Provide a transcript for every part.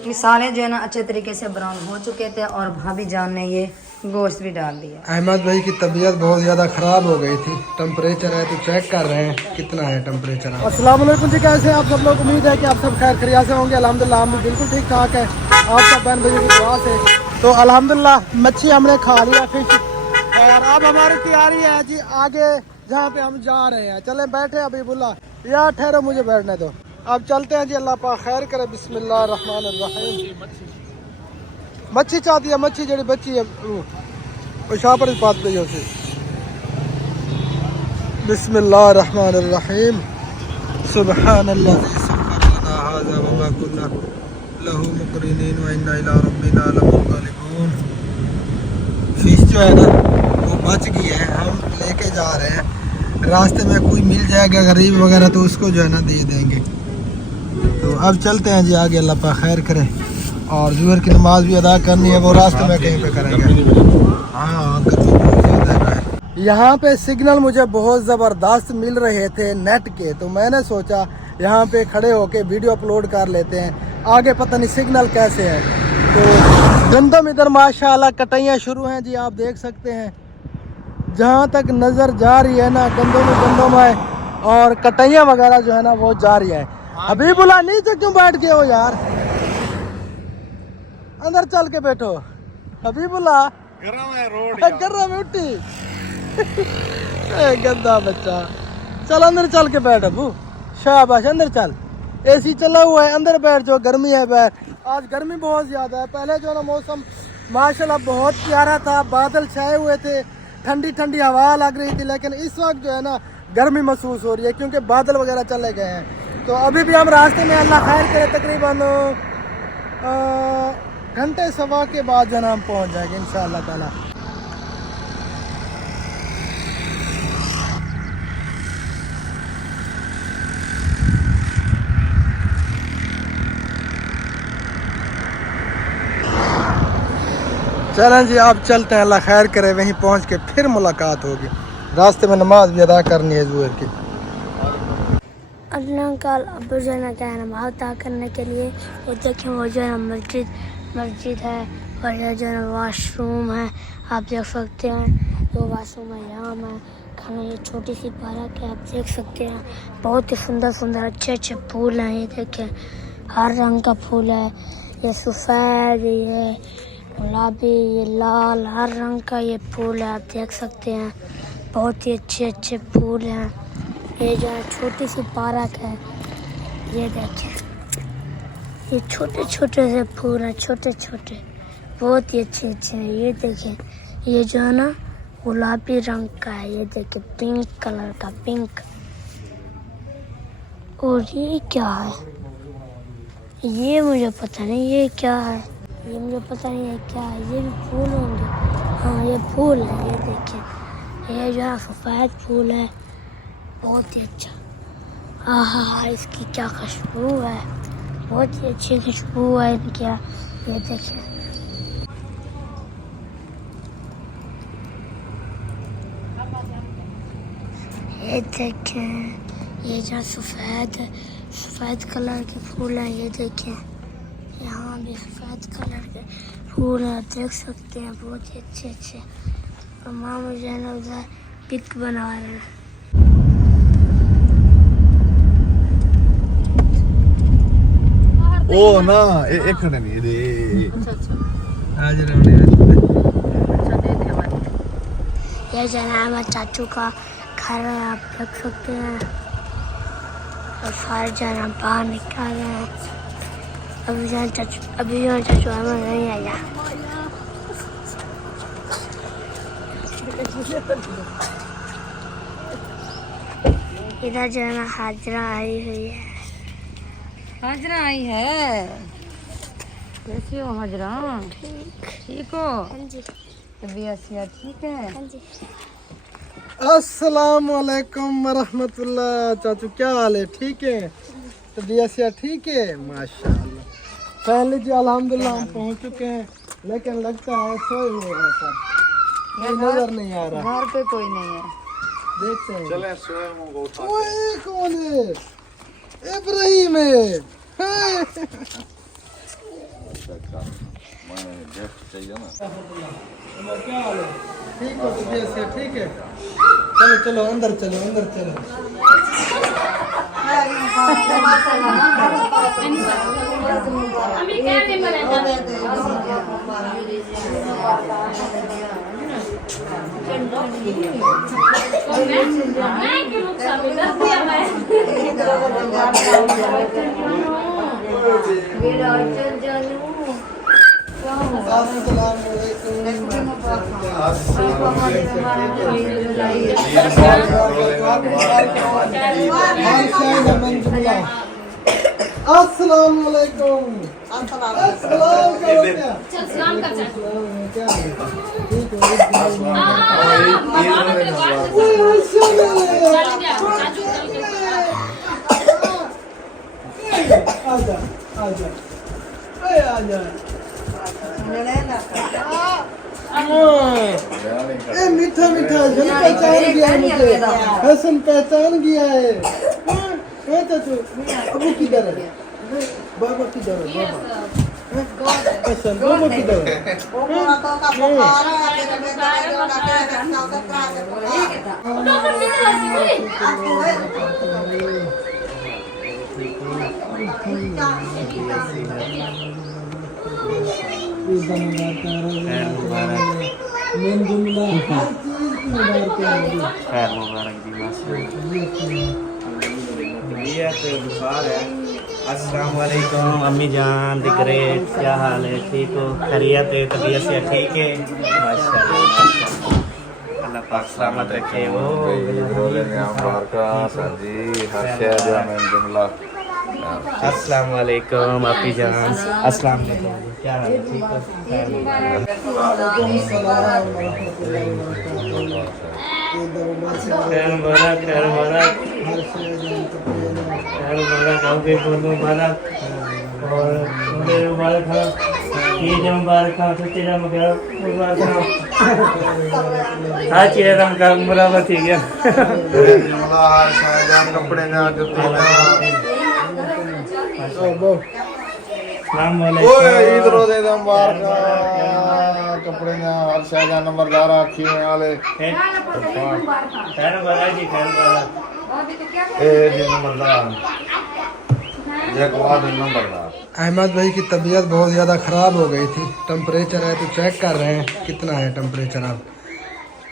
मिसाले जो है ना अच्छे तरीके से ब्राउन हो चुके थे और भाभी जान ने ये गोश्त भी डाल दिया। अहमद भाई की तबीयत बहुत ज़्यादा ख़राब हो गई थी। टेम्परेचर है तो चेक कर रहे हैं कितना है टेम्परेचर। अस्सलाम वालेकुम जी, कैसे हैं आप सब लोग? उम्मीद है कि आप सब खैर खैरियत से होंगे। अल्हम्दुलिल्लाह हम भी बिल्कुल ठीक ठाक है आप सब बहन भाइयों की दुआ से। तो अल्हम्दुलिल्लाह मच्छी हमने खा लिया फिश, और अब हमारी तैयारी है जी आगे जहाँ पे हम जा रहे हैं। चले बैठे अभी बुला यार, ठहरो मुझे बैठने दो। अब चलते हैं जी, अल्लाह पाक खैर करे। बिस्मिल्लाह रहमान रहीम। मच्छी चाहती है, मच्छी जड़ी बच्ची है शाह पर बात गई उसे। बिस्मिल्लाह रहमान रहीम। सुब्हानल्लाह फिश जो है ना वो बच गई है, हम लेके जा रहे हैं। रास्ते में कोई मिल जाएगा गरीब वगैरह तो उसको जो है ना दे देंगे। तो अब चलते हैं जी आगे, अल्लाह पाक खैर करे। और जुहर की नमाज भी अदा करनी है, वो रास्ते में कहीं पे करेंगे। हाँ, यहाँ पे सिग्नल मुझे बहुत ज़बरदस्त मिल रहे थे नेट के, तो मैंने सोचा यहाँ पे खड़े होके वीडियो अपलोड कर लेते हैं। आगे पता नहीं सिग्नल कैसे है। तो गंदम इधर माशाल्लाह कटाइयाँ शुरू हैं जी, आप देख सकते हैं। जहाँ तक नज़र जा रही है ना गंदम है, और कटाइयाँ वगैरह जो है ना वो जा रही है। अभी बुला नीचे क्यों बैठ गए हो यार, अंदर चल के बैठो। अभी बुला गरम है उठी गंदा बच्चा, चल अंदर चल के बैठ। अबू शाबाश, अंदर चल, एसी चला हुआ है, अंदर बैठ जाओ, गर्मी है बैठ। आज गर्मी बहुत ज़्यादा है। पहले जो है ना मौसम माशाल्लाह बहुत प्यारा था, बादल छाए हुए थे, ठंडी ठंडी हवा लग रही थी, लेकिन इस वक्त जो है ना गर्मी महसूस हो रही है क्योंकि बादल वगैरह चले गए हैं। तो अभी भी हम रास्ते में, अल्लाह खैर करे, तकरीबन घंटे सवा के बाद जो है ना हम पहुँच जाएंगे इंशाअल्लाह ताला। चलें जी आप चलते हैं, अल्लाह खैर करे। वहीं पहुंच के फिर मुलाकात होगी। रास्ते में नमाज भी अदा करनी है जुहर की। अल्लाह का अब जो है ना क्या है नमाज अदा करने के लिए ये देखिए वो जो है मस्जिद है, और ये जो है वाशरूम है, आप देख सकते हैं। दो वाशरूम है, यहाँ है खाना। ये छोटी सी पार्क है, आप देख सकते हैं। बहुत ही सुंदर सुंदर अच्छे अच्छे फूल हैं। ये देखें हर रंग का फूल है, ये सफ़ेद, ये गुलाबी, ये लाल, हर रंग का ये फूल है, आप देख सकते हैं। बहुत ही अच्छे अच्छे फूल हैं। ये जो है छोटी सी पार्क है, ये देखिए ये छोटे छोटे से फूल हैं, छोटे छोटे, बहुत ही अच्छे अच्छे हैं। ये देखें ये जो है ना गुलाबी रंग का है, ये देखिए पिंक कलर का, पिंक। और ये क्या है, ये मुझे पता नहीं ये क्या है, ये मुझे पता नहीं है क्या है। ये भी फूल होंगे, हाँ ये फूल है। ये देखिए ये जो है सफ़ेद फूल है, बहुत ही अच्छा। हाँ, इसकी क्या खुशबू है, बहुत ही अच्छी खुशबू है इनकी। ये देखिए ये देखें ये जो सफ़ेद कलर के फूल हैं। ये देखें यहाँ भी सफ़ेद कलर के फूल हैं, देख सकते हैं, बहुत ही अच्छे अच्छे। और माँ मुझे ना उधर पिक बना रहे हैं। ओ ना एक खड़े नहीं दे। आज रवड़ी ये जना चाचू का घर है, आप देख सकते हैं। और सारे जना बाहर निकाल रहे हैं। अभी जो चाचू हमें नहीं आया। इधर जो है ना हाजरा आई हुई है। हाजरा आई है, कैसी हो हाजरा? ठीक हो? हाँ जी। तबीयत ठीक है? हाँ जी। अस्सलाम वालेकुम वरहमतुल्लाह। चाचू क्या हाल है, ठीक है? तबीयत ठीक है माशाल्लाह। पहले जी अल्हम्दुलिल्लाह हम पहुंच चुके हैं, लेकिन लगता है सोए हुए हैं सर। कोई नजर नहीं आ रहा। घर पे कोई नहीं है। देखते हैं। चले स्वयं को उठा ओए कौन है? इब्राहिम है। हाय। मैं गेस्ट चाहिए ना। क्या हाल है? ठीक हो तबीयत से? ठीक है। चलो चलो अंदर चलो, अंदर चलो। अस्सलाम वालेकुम। अस्सलाम आजा आजा आजा। ए मीठा मीठा हसन पहचान गया मुझे। हसन पहचान गया है। तो अबू किधर है? बाबा किधर है? बाबा हसन बाबा किधर है? खैर मुबारक दी बुखार है। अस्सलाम वालेकुम अम्मी जान द ग्रेट, क्या हाल है? ठीक हो? खैरियत है? तबीयत से ठीक है? माशाल्लाह अल्लाह पाक सलामत रखे। वो अस्सलाम वालेकुम अम्मी जान। अस्सलाम वालेकुम, क्या हाल है? ठीक हो? खैर मुबारक, खैर मुबारक, खैर मुबारक, आपके बोलो मुबारक और मुबारक हो, ईद मुबारक हो, सच्चे मुबारक हो, हर चीज़ का बराबर थी गया। कपड़े ना ईद रोजे मुबारक कपड़े ना हर शाहजहां नंबरदार आखी वाले खैर मुबारक जी, खैर मुबारक। ए जी नंबरदार जगवाद नंबरदार। अहमद भाई की तबीयत बहुत ज़्यादा ख़राब हो गई थी। टेम्परेचर है तो चेक कर रहे हैं कितना है टेम्परेचर। अब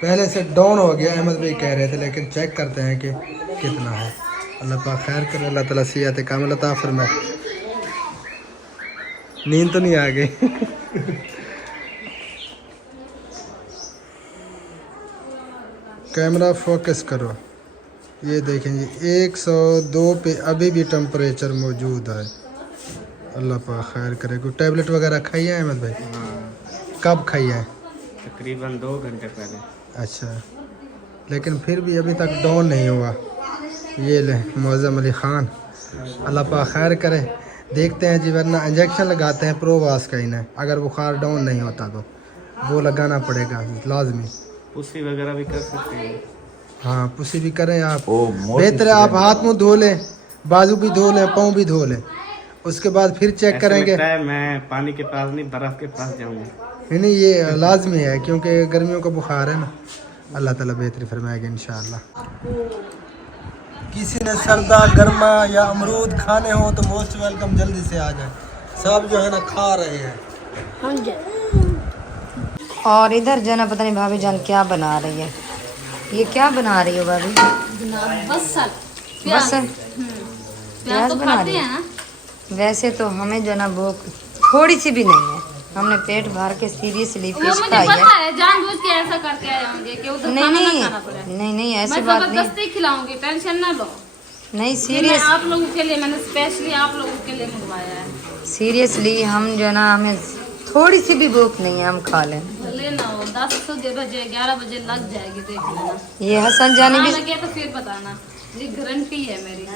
पहले से डाउन हो गया अहमद भाई कह रहे थे, लेकिन चेक करते हैं कि कितना है। अल्लाह पाक खैर करे, अल्लाह ताला सेहत कामिल अता फरमाए। नींद तो नहीं आ गई? कैमरा फोकस करो, ये देखें जी 102 पे अभी भी टेम्परेचर मौजूद है। अल्लाह पाक खैर करे। कोई टैबलेट वगैरह खाई है अहमद भाई? कब खाई है? तकरीबन 2 घंटे पहले। अच्छा, लेकिन फिर भी अभी तक डाउन नहीं हुआ। ये ले मौज़म अली ख़ान, अल्लाह पाक खैर करे। देखते हैं जी, वरना इंजेक्शन लगाते हैं प्रोवास का इन्हें, अगर बुखार डाउन नहीं होता तो वो लगाना पड़ेगा लाजमी। पुसी वगैरह भी कर सकते हैं। हाँ पुसी भी करें आप, बेहतर है आप हाथ मुँह धो लें, बाजू भी धो लें, पाँव भी धो लें, उसके बाद फिर चेक करेंगे। मैं पानी के पास नहीं, बर्फ के पास जाऊंगा। नहीं ये लाजमी है क्योंकि गर्मियों का बुखार है ना। अल्लाह ताला बेहतरी फरमाएगा इंशाअल्लाह। किसी ने सरदा गर्मा या अमरूद खाने हो तो मोस्ट वेलकम, जल्दी से आ जाए। सब जो है ना खा रहे हैं। और इधर जो है ना पता नहीं भाभी जान क्या बना रही है। ये क्या बना रही हो भाभी? बसर बसर प्याज बना रही है। वैसे तो हमें जो है ना भूख थोड़ी सी भी नहीं है, हमने पेट भर के सीरियसली फिश खाई है। जानबूझ के ऐसा करके आए होंगे कि उधर नहीं खाना नहीं ना खाना पड़े। नहीं ऐसी मैं बात नहीं। जबरदस्ती खिलाऊंगी, टेंशन ना लो। नहीं मैं सीरियस आप लोगों के लिए, मैंने स्पेशली आप लोगों के लिए मंगवाया है। सीरियसली हम जो है ना हमें थोड़ी सी भी भूख नहीं है, हम खा लें। लेना हो 10 बजे 11 बजे लग जाएगी, देख लेना। ये हसन जानी भी लगे तो फिर बताना, ये गारंटी है मेरी।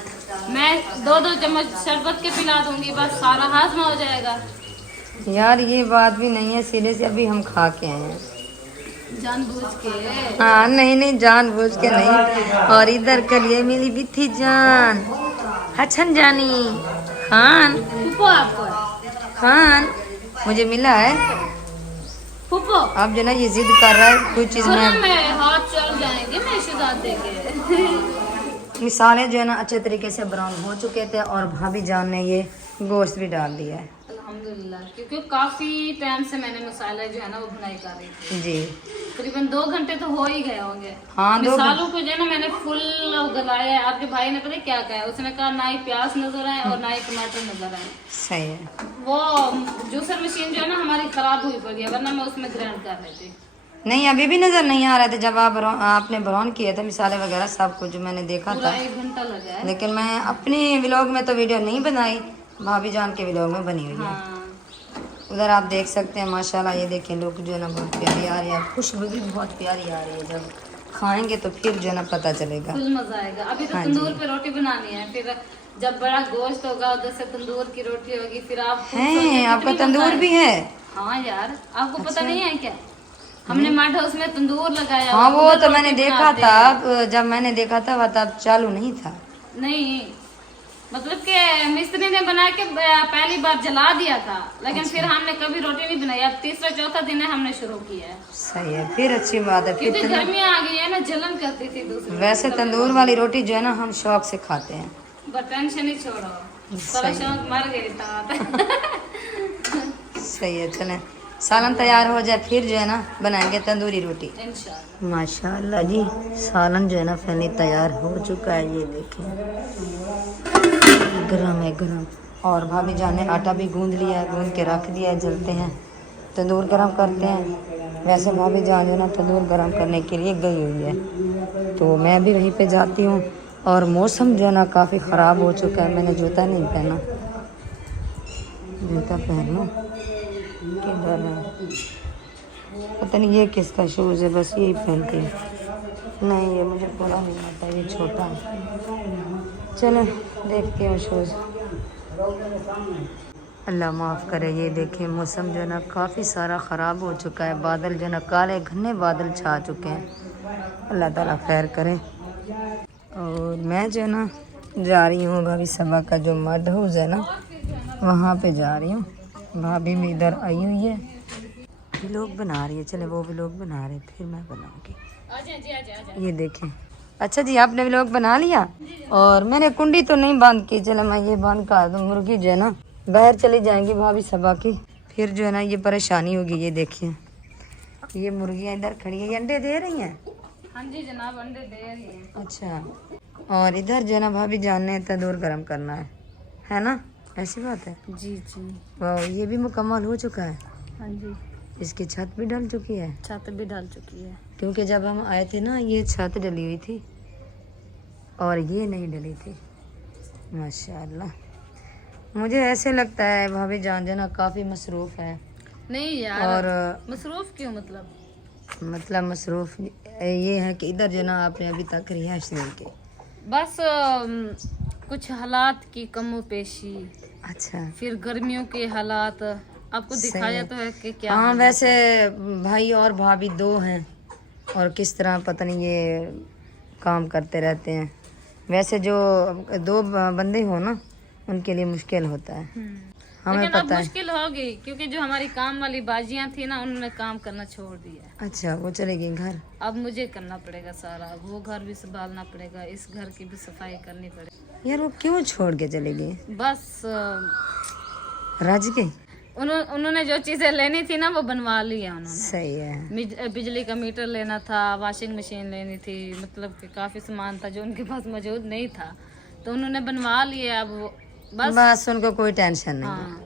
मैं 2-2 चम्मच शरबत के पिला दूंगी, बस सारा हाजमा हो जाएगा। यार ये बात भी नहीं है सीरियस, अभी हम खा के आए हैं। जानबूझ के। हाँ नहीं नहीं, जानबूझ के नहीं। और इधर कर ये मिली बिथी जान, हसन जानी खान। फूफो आपको खान मुझे मिला है। फूफो अब जो ना ये जिद कर रहा है कोई चीज में। मैं हाथ चल जाएंगे मैं शुदा देंगे। मिसाले जो है ना अच्छे तरीके से ब्राउन हो चुके थे और भाभी जान ने ये गोश्त भी डाल दिया है। अल्हम्दुलिल्लाह, क्योंकि काफी टाइम से मैंने मसाला जो है ना वो भुनाई कर रही थी। जी करीबन 2 घंटे तो हो ही गए होंगे। हाँ, 2 मसालों को जो है ना मैंने फुल गलाया है। आपके भाई ने पता है क्या कहा है, उसने कहा ना ही प्याज नजर आए और ना ही टमाटर नजर आए। सही है। वो जूसर मशीन जो है ना हमारी खराब हुई पड़ी है, वरना मैं उसमें ग्राइंड कर रही थी। नहीं अभी भी नजर नहीं आ रहे थे जब आपने ब्राउन किए थे मिसाले वगैरह सब कुछ मैंने देखा पूरा था। 1 घंटा लगा है। लेकिन मैं अपनी व्लॉग में तो वीडियो नहीं बनाई, भाभी जान के व्लॉग में बनी हुई है। हाँ उधर आप देख सकते हैं माशाल्लाह, ये देखें लोग जो है ना बहुत प्यारी आ रही है, खुशबू भी बहुत प्यारी आ रही है। जब खाएंगे तो फिर जो है ना पता चलेगा। फुल मजा आएगा। अभी तो हाँ तंदूर पे रोटी बनानी है, फिर जब बड़ा गोश्त होगा उधर से तंदूर की रोटी होगी, फिर आप हैं आपका तंदूर भी है? हाँ यार, आपको पता नहीं है क्या? हमने माठा उसमें तंदूर लगाया। हाँ और वो उधर तो मैंने रोटी देखा बनाते था। हैं। अब जब मैंने देखा था वह तब चालू नहीं था। नहीं मतलब कि मिस्त्री ने बना के पहली बार जला दिया था, लेकिन फिर हमने कभी रोटी नहीं बनाई। अब तीसरा चौथा दिन है हमने शुरू किया है। सही है, फिर अच्छी बात है। क्योंकि फिर गर्मियाँ आ गई है ना, जलन करती थी दूसरी। वैसे तंदूर वाली रोटी जो है ना हम शौक से खाते हैं। बस टेंशन ही छोड़ो, सारा शौक मर गई था। सही है, चलें सालन तैयार हो जाए फिर जो है ना बनाएंगे तंदूरी रोटी। इंशाल्लाह। माशाल्लाह जी, सालन जो है ना फैनी तैयार हो चुका है। ये देखें गरम है गरम। और भाभी जान ने आटा भी गूंद लिया है, गूंद के रख दिया है। जलते हैं तंदूर गरम करते हैं। वैसे भाभी जान जो है ना तंदूर गरम करने के लिए गई हुई है, तो मैं भी वहीं पे जाती हूँ। और मौसम जो है ना काफ़ी ख़राब हो चुका है। मैंने जूता नहीं पहना, जूता पहन लो। किधर है पता नहीं, ये किसका शूज़ है, बस यही पहनती है। नहीं ये मुझे पूरा नहीं आता, ये छोटा है। चलो देखते हैं शूज़। अल्लाह माफ़ करे। ये देखें मौसम जो है ना काफ़ी सारा ख़राब हो चुका है। बादल जो है ना काले घने बादल छा चुके हैं। अल्लाह ताला खैर करे। और मैं जो है ना जा रही हूँ भाभी सबा का जो मड हाउस है ना वहाँ पे जा रही हूँ। भाभी भी इधर आई हुई है, व्लॉग बना रही है। चले वो व्लॉग बना रहे फिर मैं बनाऊँगी। ये देखें। अच्छा जी आपने व्लॉग बना लिया और मैंने कुंडी तो नहीं बंद की। चले मैं ये बंद कर दूँ। मुर्गी जो है ना बाहर चली जाएंगी भाभी सबा की, फिर जो है ना ये परेशानी होगी। ये देखिए ये मुर्गियाँ इधर खड़ी है, ये अंडे दे रही हैं। हाँ जी जनाब, अंडे दे रही है। अच्छा और इधर जो है ना भाभी जानने तंदूर गरम करना है ना? ऐसी बात है जी जी। वाह ये भी मुकम्मल हो चुका है। हाँ जी इसकी छत भी डल चुकी है, छत भी डाल चुकी है। क्योंकि जब हम आए थे ना ये छत डली हुई थी और ये नहीं डली थी। माशाल्लाह मुझे ऐसे लगता है भाभी जान जो ना काफ़ी मसरूफ़ है। नहीं यार और मसरूफ क्यों? मतलब मसरूफ़ ये है कि इधर जो ना आपने अभी तक रिहाइश नहीं की। बस कुछ हालात की कमो पेशी, अच्छा फिर गर्मियों के हालात आपको दिखाया तो है कि क्या। हाँ वैसे भाई और भाभी 2 हैं और किस तरह पता नहीं ये काम करते रहते हैं। वैसे जो 2 बंदे हो ना उनके लिए मुश्किल होता है, हमें लेकिन अब पता है। मुश्किल होगी क्योंकि जो हमारी काम वाली बाजियां थी ना उन्होंने काम करना छोड़ दिया है। अच्छा वो चले गई घर। अब मुझे करना पड़ेगा सारा, वो घर भी संभालना पड़ेगा, इस घर की भी सफाई करनी पड़ेगी। यार वो क्यों छोड़ के चले गई? बस राज के उन्होंने जो चीजें लेनी थी ना वो बनवा ली है उन्होंने। सही है। बिजली का मीटर लेना था, वॉशिंग मशीन लेनी थी, मतलब कि काफी सामान था जो उनके पास मौजूद नहीं था, तो उन्होंने बनवा लिया। अब वो बस उनको कोई टेंशन नहीं है। हाँ,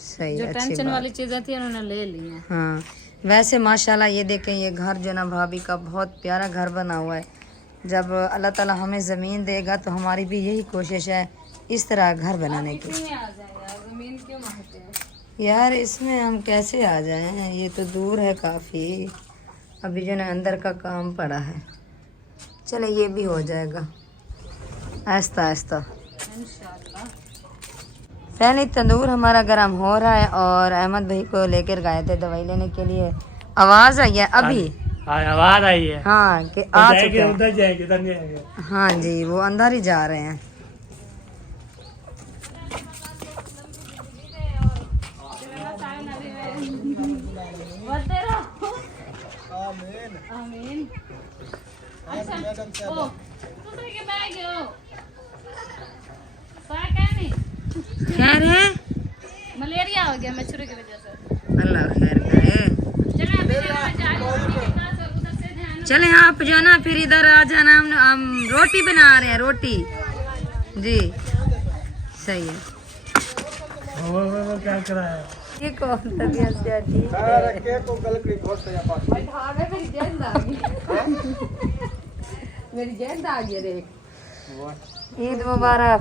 सही जो है, अच्छी टेंशन बात। वाली चीजें थी उन्होंने ले ली हैं। हाँ वैसे माशाल्लाह ये देखें ये घर जो ना भाभी का बहुत प्यारा घर बना हुआ है। जब अल्लाह ताला हमें ज़मीन देगा तो हमारी भी यही कोशिश है इस तरह घर बनाने की। इसमें आ जाए यार, जमीन क्यों मांगते हैं? यार इसमें हम कैसे आ जाएं, ये तो दूर है काफ़ी। अभी जो ना अंदर का काम पड़ा है। चले ये भी हो जाएगा आहिस्ता आहिस्ता इंशाल्लाह। पहले तंदूर हमारा गर्म हो रहा है और अहमद भाई को लेकर गए थे दवाई लेने के लिए। आवाज़ आई है अभी? आवाज आई है। हाँ कि आ चुके हैं। उधर जाएंगे, उधर नहीं आएंगे। हाँ जी, वो अंदर ही जा रहे हैं। खैर है, मलेरिया हो गया मच्छरों की वजह से। अल्लाह खैर करे। चले आप जाना, फिर इधर आ जाना। हम रोटी बना रहे हैं, रोटी जी। सही है। वो क्या कर रहा है? ये कौन तबीयत से ठीक है? मेरी जेंद आ गई रे। ईद मुबारक,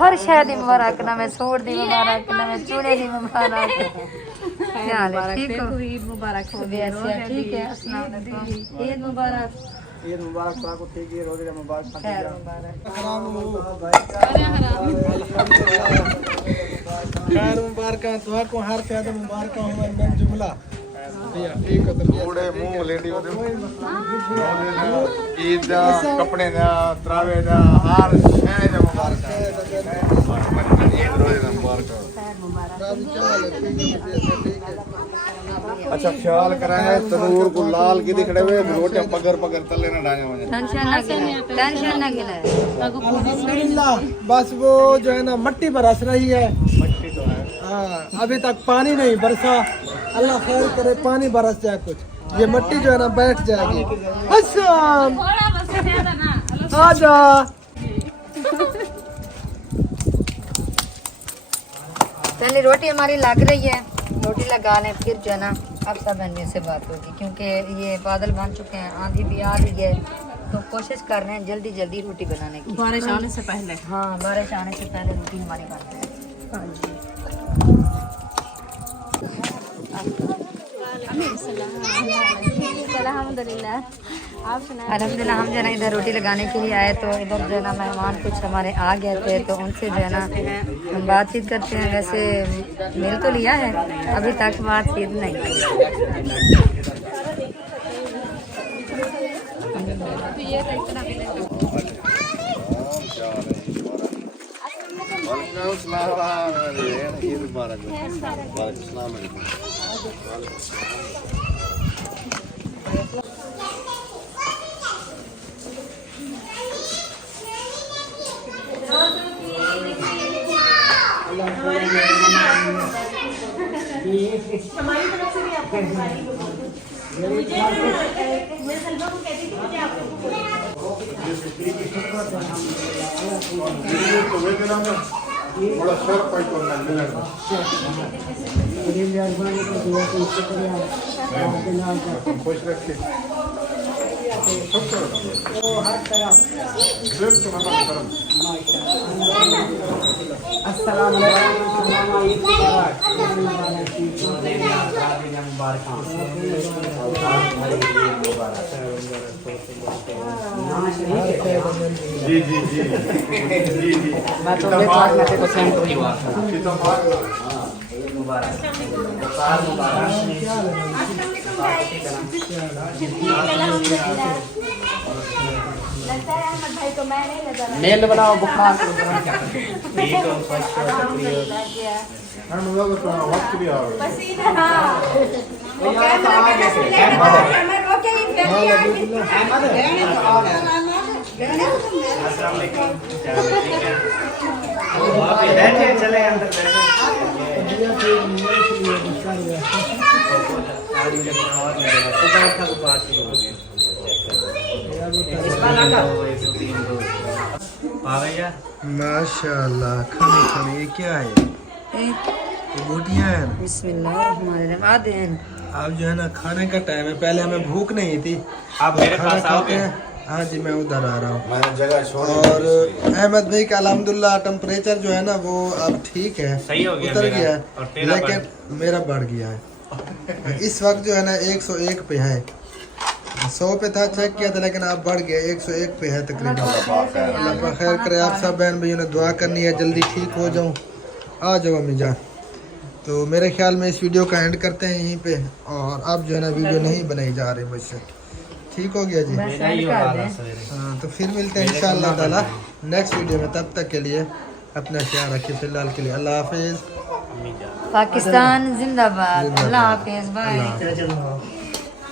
हर शादी मुबारक, ना मैं सूट दी मुबारक, ना मैं चूड़े दी मुबारक। क्या हाल है? ठीक हो? ईद मुबारक हो गया। ठीक है, अस्सलाम वालेकुम। ईद मुबारक। ईद मुबारक आपको। ठीक है, रोजे मुबारक। खैर मुबारक। खैर मुबारक तुमको, हर शादी मुबारक हो। मैं जुमला ठीक है। थोड़े मुंह लेडी होते ईद दा कपड़े दा त्रावे दा हर शय दा मुबारक ईद रोजे दा मुबारक। अच्छा ख्याल कराए तंदूर को लाल की दिखड़े हुए रोटियां पगर पगर तले ना डाले मुझे। टेंशन ना गिले, टेंशन ना गिले। अल्हम्दुलिल्लाह, बस वो जो है ना मट्टी बरस रही है। मट्टी तो है। हाँ, अभी तक पानी नहीं बरसा। अल्लाह खैर करे, पानी बरस जाए कुछ, ये मट्टी जो है ना बैठ जाएगी। हसन थोड़ा बस ज्यादा ना। आजा। पहले रोटी हमारी लग रही है, रोटी लगा लें, फिर जो है ना अब सब बहनियों से बात होगी, क्योंकि ये बादल बन चुके हैं, आंधी भी आ रही है, तो कोशिश कर रहे हैं जल्दी जल्दी रोटी बनाने की। बारिश आने से पहले। हाँ, बारिश आने से पहले रोटी हमारी बन जाए। हाँ जी। अल्हम्दुलिल्लाह, आप सुनाए। अल्हम्दुलिल्लाह, हम जो है ना इधर रोटी लगाने के लिए आए, तो इधर जो है ना मेहमान कुछ हमारे आ गए थे, तो उनसे जो है ना हम बातचीत करते हैं। वैसे मिल तो लिया है, अभी तक बातचीत नहीं की। ईद मुबारक। अस्सलाम वालेकुम। हमारी तरफ से भी आपको मुझे मैं सलमा को कहती थी मुझे आपको थोड़ा सर पाई को ना मिलने खुश रखे अस्सलाम जी जी जी जी जी मैं तो बेचारा को सेंड हुई हुआ था। मुबारक लगता है अहमद भाई को मैं नहीं लगा। मेल बनाओ बुखार को ठीक हो। हम लोग तो वक्त भी आ गए। पसीना। हाँ, वो कैमरा से कैमरा ओके नहीं बैठ गया। अस्सलाम वालेकुम। ठीक है, वहाँ पे बैठे, चले अंदर बैठे। आज मुझे और मिलेगा, सुबह उठा को पास ही हो गया। माशाल्लाह, खाने खाने ये क्या है? ये बोटियाँ हैं। बिस्मिल्लाहिर्रहमानिर्रहीम। आते हैं। अब जो है ना खाने का टाइम है, पहले हमें भूख नहीं थी, आप मेरे खाना पास खाते आओगे? हैं। हाँ जी, मैं उधर आ रहा हूँ। मैंने जगह छोड़ी और अहमद भाई का अल्हम्दुलिल्लाह टेम्परेचर जो है ना वो अब ठीक है, सही हो गया उतर मेरा। गया और है, तेरा लेकिन मेरा बढ़ गया है। इस वक्त जो है ना 101 पे है, 100 पे था, चेक किया था, लेकिन अब बढ़ गया 101 पे है तकरीबन। अल्लाह पाक खैर करे। आप सब बहन भाइयों ने दुआ करनी है जल्दी ठीक हो जाऊँ। आ जाओ अम्मी जान। तो मेरे ख्याल में इस वीडियो का एंड करते हैं यहीं पे, और अब जो है ना वीडियो नहीं बनाई जा रही मुझसे। ठीक हो गया जी। मेरा ही हाल है सवेरे। हाँ, तो फिर मिलते हैं इंशाअल्लाह ताला नेक्स्ट वीडियो में। तब तक के लिए अपना ख्याल रखिए। फिलहाल के लिए अल्लाह हाफिज़। अम्मी जान। पाकिस्तान जिंदाबाद। अल्लाह हाफिज़, बाय। अल्लाह हाफिज़।